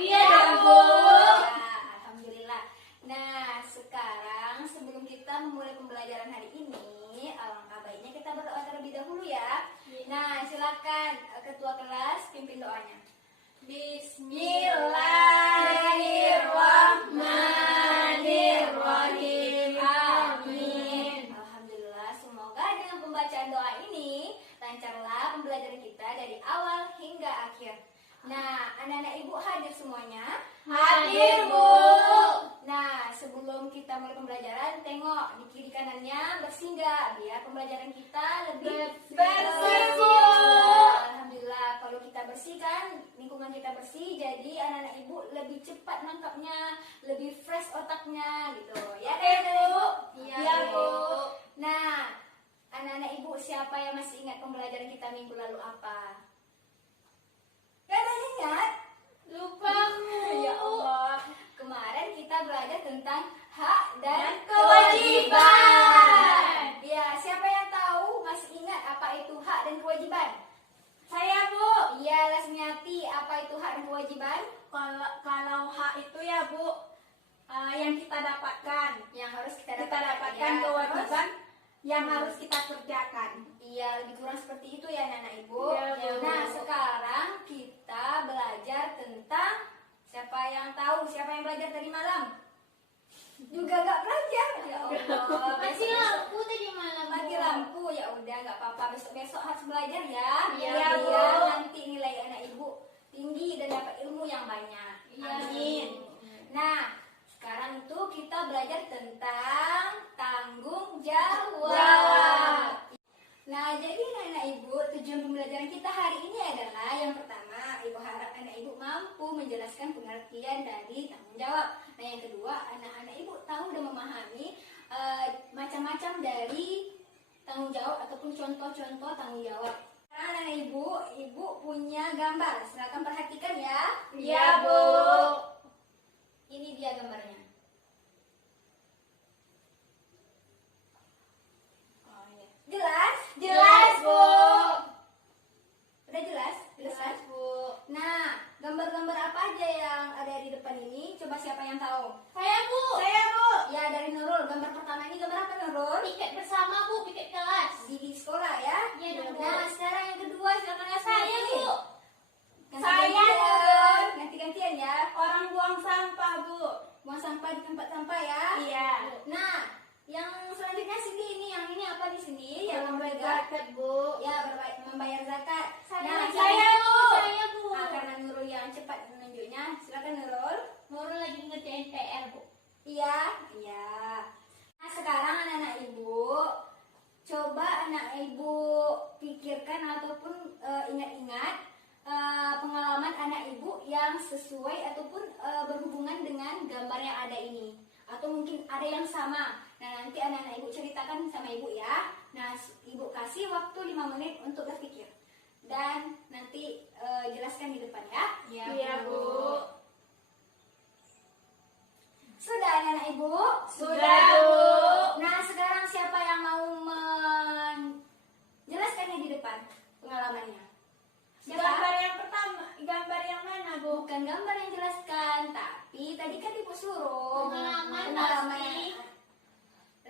Iya dong, Bu. Ya, alhamdulillah. Nah, sekarang sebelum kita memulai pembelajaran hari ini, alangkah baiknya kita berdoa terlebih dahulu ya. Nah, silakan ketua kelas pimpin doanya. Bismillahirrahmanirrahim. Amin. Alhamdulillah, semoga dengan pembacaan doa ini lancarlah pembelajaran kita dari awal hingga akhir. Nah, anak-anak ibu hadir semuanya? Hadir, Bu. Nah, sebelum kita mulai pembelajaran, tengok di kiri kanannya bersih nggak? Biar pembelajaran kita lebih Bersih, Bu. Alhamdulillah, kalau kita bersihkan, lingkungan kita bersih, jadi anak-anak ibu lebih cepat nangkapnya, lebih fresh otaknya gitu. Ya kan, anak-anak ibu? Iya, Bu. Nah, anak-anak ibu siapa yang masih ingat pembelajaran kita minggu lalu apa? Gak ada yang ingat? Lupa, Bu. Ya Allah, kemarin kita belajar tentang hak dan kewajiban. Ya, siapa yang tahu masih ingat apa itu hak dan kewajiban? Saya, Bu. Iya, Lasmiati, apa itu hak dan kewajiban? Kalau hak itu ya, Bu, yang kita dapatkan. Yang harus kita Kita dapatkan ya. kewajiban yang harus kita kerjakan. Iya, lebih kurang seperti itu ya anak-anak ibu. Iya, Bu. Nah, sekarang kita belajar tentang siapa yang tahu, siapa yang belajar tadi malam? Juga nggak belajar. Ya Allah. Mati lampu tadi malam. Mati lampu, ya udah nggak apa-apa. Besok harus belajar ya. Iya, Bu. Biar nanti nilai anak ibu tinggi dan dapat ilmu yang banyak. Iya. Amin. Nah, sekarang itu kita belajar tentang tanggung jawab. Nah, jadi anak ibu, tujuan pembelajaran kita hari ini adalah yang pertama, ibu harap anak ibu mampu menjelaskan pengertian dari tanggung jawab. Nah, yang kedua, anak-anak ibu tahu dan memahami macam-macam dari tanggung jawab ataupun contoh-contoh tanggung jawab. Sekarang anak ibu punya gambar. Silakan perhatikan ya. Iya, Bu. Ini dia gambarnya. Oh, iya. Jelas? Jelas, Bu. Udah jelas? Jelas, Bu. Nah, gambar-gambar apa aja yang ada di depan ini? Coba siapa yang tahu? Saya, Bu. Saya, Bu. Ya, dari Nurul. Gambar pertama ini gambar apa, Nurul? Piket bersama, Bu. Piket kelas. Di sekolah ya? Iya dong, Bu. Nah, sekarang yang kedua silakan ya. Saya, Bu. Saya, Nurul. Ganti-gantian ya. Orang buang sampah, Bu. Buang sampah di tempat sampah ya. Iya. Nah, yang selanjutnya Cindy ini, yang ini apa di sini? Yang Membayar membayar zakat, Bu. Ya, membayar zakat. Saya, saya, Bu. Saya, Bu. Nah, karena Nurul yang cepat menunjuknya, silakan Nurul. Nurul lagi ngerjain PR, Bu. Iya, iya. Nah, sekarang anak-anak ibu, coba anak ibu pikirkan ataupun ingat-ingat pengalaman anak ibu yang sesuai ataupun berhubungan dengan gambar yang ada ini. Atau mungkin ada yang sama. Nah, nanti anak-anak ibu ceritakan sama ibu ya. Nah, ibu kasih waktu 5 menit untuk berpikir. Dan nanti jelaskan di depan ya. Iya, Bu. Sudah anak-anak ibu? Sudah, Bu. Nah, sekarang siapa yang mau menjelaskannya di depan pengalamannya? Siapa? Gambar yang pertama, gambar yang mana, Bu? Bukan gambar yang jelaskan, tapi tadi kan ibu suruh Pengalaman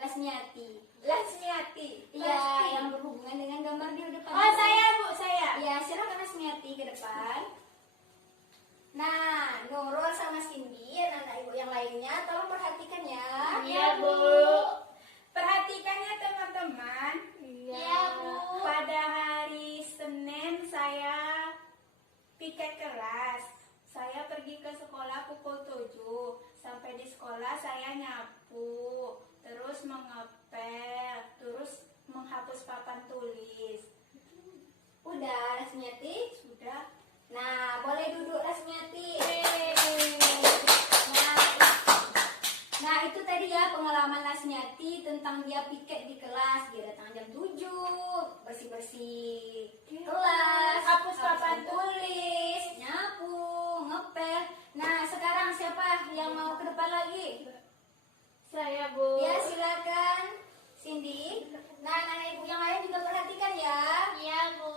Lasmiati. Lasmiati. Iya, yang berhubungan dengan gambar di depan. Oh, saya, Bu, saya. Ya, silakan Lasmiati ke depan. Nah, Nurul sama Cindy, anak ibu yang lainnya, tolong perhatikan ya. Iya, Bu. Perhatikannya, teman-teman. Iya, Bu. Pada hari Senin saya piket kelas. Saya pergi ke sekolah pukul 7. Sampai di sekolah saya nyapu, terus mengepel, terus menghapus papan tulis. Udah, Lasmiati? Sudah. Nah, boleh duduk Lasmiati. Nah, itu tadi ya pengalaman Lasmiati tentang dia piket di kelas. Dia datang jam 7, bersih-bersih kelas, Hapus papan tulis, nyapu, ngepel. Nah, sekarang siapa yang mau ke depan lagi? Saya, Bu. Ya, silakan Cindy. Nah, anak ibu yang lain juga perhatikan ya. Iya, Bu.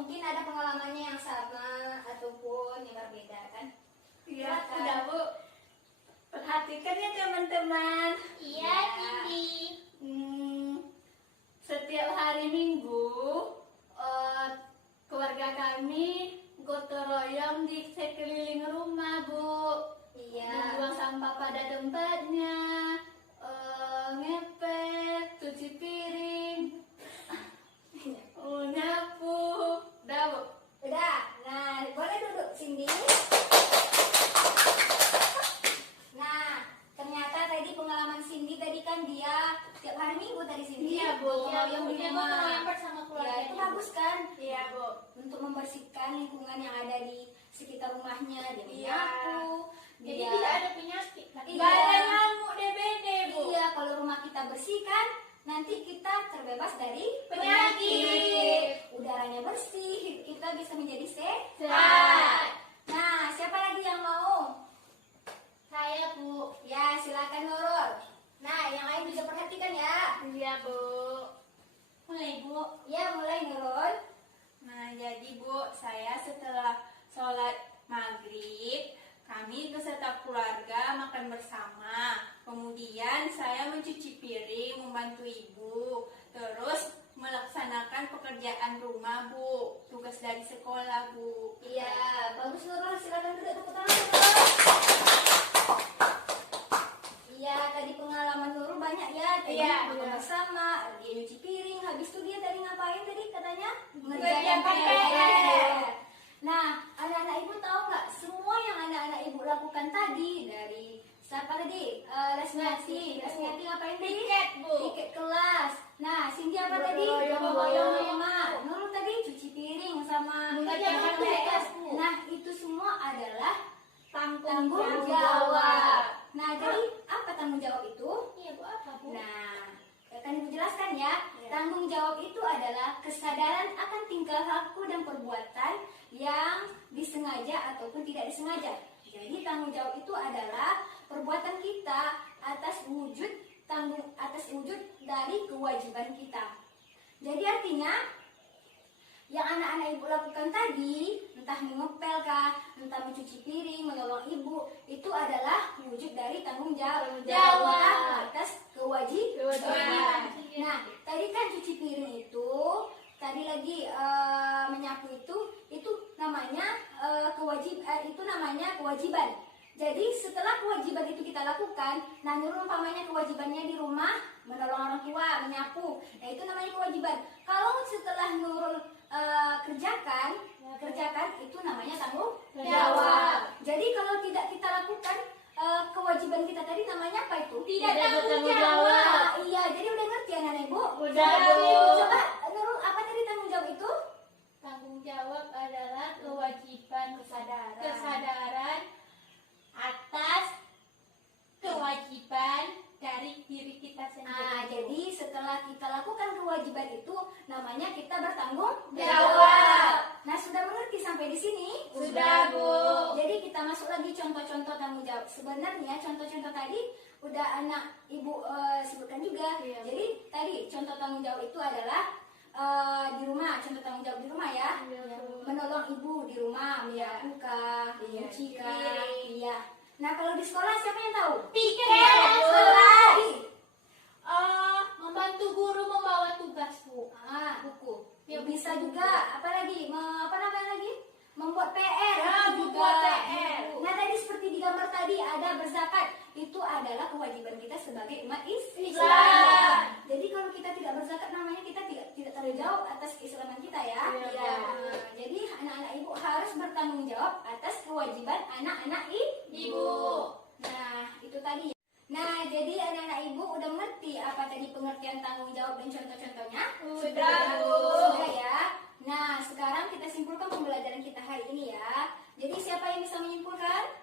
Mungkin ada pengalamannya yang sama ataupun yang berbeda kan? Iya. perhatikan ya teman-teman. Iya, Cindy. Setiap hari Minggu, keluarga kami gotong royong di sekeliling rumah, Bu. Iya. Membuang sampah pada tempatnya, ngepel, cuci piring, nyapu. Udah, Bu. Udah. Nah, boleh duduk Cindy. Nah, ternyata tadi pengalaman Cindy tadi kan dia tiap hari Minggu tadi Cindy. Iya, Bu. Gotong royong di Dia rumah. gotong royong bersama Ya, keluarganya. itu bagus kan? Iya, Bu. Untuk membersihkan lingkungan yang ada di sekitar rumahnya. Dia Iya. menyapu. Jadi dia- tidak ada penyakit. kan? Iya. Gak ada nyamuk DBD, Bu. Iya, kalau rumah kita bersih kan, nanti kita terbebas dari Penyakit. Udaranya bersih, hidup kita bisa menjadi Sehat. Nah, siapa lagi yang mau? Saya, Bu. Ya, silakan Nurul. Nah, yang lain juga perhatikan ya. Iya, Bu. Mulai, Bu. Ya, mulai Nurul. Nah, jadi Bu, saya setelah sholat maghrib, kami beserta keluarga makan bersama. Kemudian saya mencuci piring, membantu ibu. Terus melaksanakan pekerjaan rumah, Bu. Tugas dari sekolah, Bu. Iya, bagus Nurul. Silakan duduk, tepuk tangan Nurul. Iya, tadi pengalaman Nurul banyak ya. Tadi Iya. makan bersama, dia nyuci piring. Habis itu dia tadi ngapain tadi katanya? Ngerjain PR. PR. Nah, anak-anak ibu tahu nggak semua yang anak-anak ibu lakukan tadi dari siapa tadi? Lesmiati. Lesmiati ngapain tadi? Piket, Bu. Piket kelas. Nah, Cindy apa tadi? Gotong-royong, Bu. Gotong-royong rumah. Nurul tadi cuci piring sama Mengerjakan PR. PS, Bu. Nah, itu semua adalah Tanggung tanggung jawab. jawab. Nah, jadi apa tanggung jawab itu? Iya, Bu. Apa, Bu? Nah, akan Ibu jelaskan ya. Ya. Tanggung jawab itu adalah kesadaran akan tingkah laku dan perbuatan yang disengaja ataupun tidak disengaja. Jadi tanggung jawab itu adalah perbuatan kita atas wujud dari kewajiban kita. Jadi artinya yang anak-anak ibu lakukan tadi, entah mengepel kah, entah mencuci piring, menolong ibu, itu adalah wujud dari tanggung jawab kita atas kewajiban. Nah, tadi kan cuci piring itu, tadi lagi menyapu itu namanya kewajiban. Jadi setelah kewajiban itu kita lakukan, nah Nurul umpamanya kewajibannya di rumah menolong orang tua, menyapu, nah itu namanya kewajiban. Kalau setelah Nurul kerjakan itu namanya tanggung jawab. Jadi kalau tidak kita lakukan kewajiban kita tadi namanya apa itu? Tidak tanggung jawab. Iya, jadi udah ngerti anak-anak ibu? Udah, Bu. Coba Nurul, apa tadi tanggung jawab itu? Tanggung jawab adalah kewajiban kesadaran atas kewajiban dari diri kita sendiri. Jadi setelah kita lakukan kewajiban itu namanya kita bertanggung Jawab. Nah, sudah mengerti sampai di sini? Sudah, Bu. Jadi kita masuk lagi contoh-contoh tanggung jawab. Sebenarnya contoh-contoh tadi udah anak ibu sebutkan juga. Iya. Jadi tadi contoh tanggung jawab itu adalah di rumah, contoh tanggung jawab di rumah ya. Iya, Bu. Menolong ibu di rumah, menyapu kah, Iya, mencuci cuci kah. piring. Iya. Nah, kalau di sekolah siapa yang tahu? Piket. Lagi. Membantu guru membawa tugas, Bu. Buku. Ya, Bisa buku. juga apa lagi? Apa namanya lagi? Membuat PR. Ya, itu membuat PR. Nah, tadi seperti di gambar tadi ada berzakat. Itu adalah kewajiban kita sebagai umat Islam. Jadi kalau kita tidak berzakat namanya kita tidak tanggung jawab atas keislaman kita ya. Iya. Jadi anak-anak ibu harus bertanggung jawab atas kewajiban anak-anak Ibu. Nah, itu tadi. Nah, jadi anak-anak ibu udah mengerti apa tadi pengertian tanggung jawab dan contoh-contohnya? Sudah, Bu. Sudah ya. Nah, sekarang kita simpulkan pembelajaran kita hari ini ya. Jadi siapa yang bisa menyimpulkan?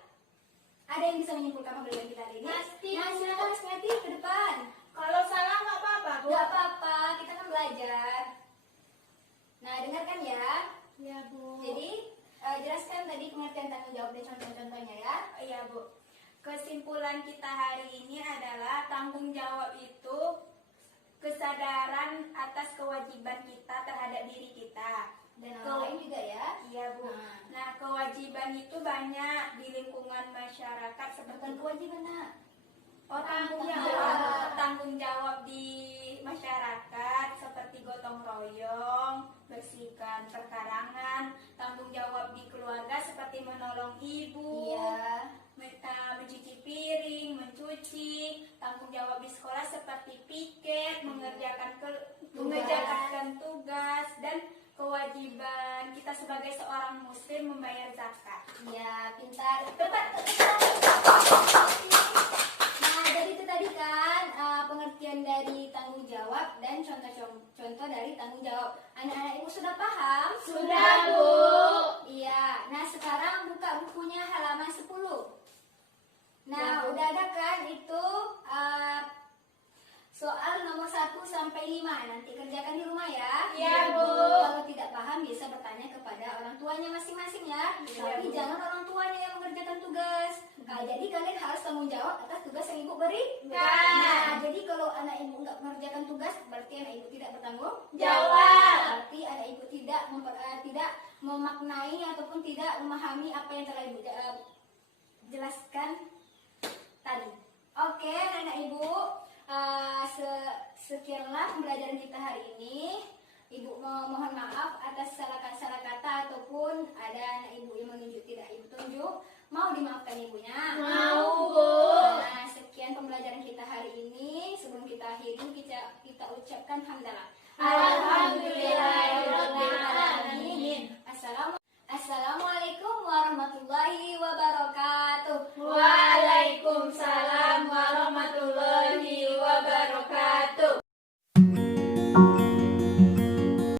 Ada yang bisa menyimpulkan pembelajaran kita hari ini? Pasti, Nah, Bu. silakan Mas Ngati ke depan. Kalau salah nggak apa-apa, Bu. Gak apa-apa, kita kan belajar. Nah, dengarkan ya. Ya, Bu. Jadi, jelaskan tadi pengertian tanggung jawab dan contoh-contohnya ya. Iya, Bu. Kesimpulan kita hari ini adalah tanggung jawab itu kesadaran atas kewajiban kita terhadap diri kita. Dan orang lain juga ya. Iya, Bu. Nah. Nah, kewajiban itu banyak di lingkungan masyarakat Bukan seperti kewajiban, nak. Oh, tanggung jawab di masyarakat seperti gotong royong, bersihkan perkarangan, tanggung jawab di keluarga seperti menolong ibu, Iya. mencuci piring, mencuci, tanggung jawab di sekolah seperti piket, mengerjakan tugas, dan kewajiban kita sebagai seorang muslim membayar zakat. Ya, pintar. Tepat. Nah, jadi itu tadi kan pengertian dari tanggung jawab dan contoh-contoh dari tanggung jawab. Anak-anak ibu sudah paham? Sudah, Bu. Iya. Nah, sekarang buka bukunya halaman 10. Nah, udah ada kan itu soal nomor 1 sampai 5. Nanti kerjakan di rumah ya. Iya, Bu. Kalau tidak paham bisa bertanya kepada orang tuanya masing-masing ya. Iya, Tapi Bu. jangan orang tuanya yang mengerjakan tugas. Nah, jadi kalian harus tanggung jawab atas tugas yang ibu berikan. Nah, jadi kalau anak ibu nggak mengerjakan tugas, berarti anak ibu tidak bertanggung Jawab. Berarti anak ibu tidak memaknai ataupun tidak memahami apa yang telah ibu jelaskan tadi. Oke, anak ibu. Sekianlah pembelajaran kita hari ini. Ibu mohon maaf atas salah kata ataupun ada anak ibu yang menunjuk tidak ibu tunjuk. Mau dimaafkan ibunya? Mau, Bu. Nah, sekian pembelajaran kita hari ini. Sebelum kita akhiri, kita ucapkan hamdalah. Alhamdulillahirrahmanirrahim. Assalamualaikum warahmatullahi wabarakatuh. Waalaikumsalam warahmatullahi wabarakatuh.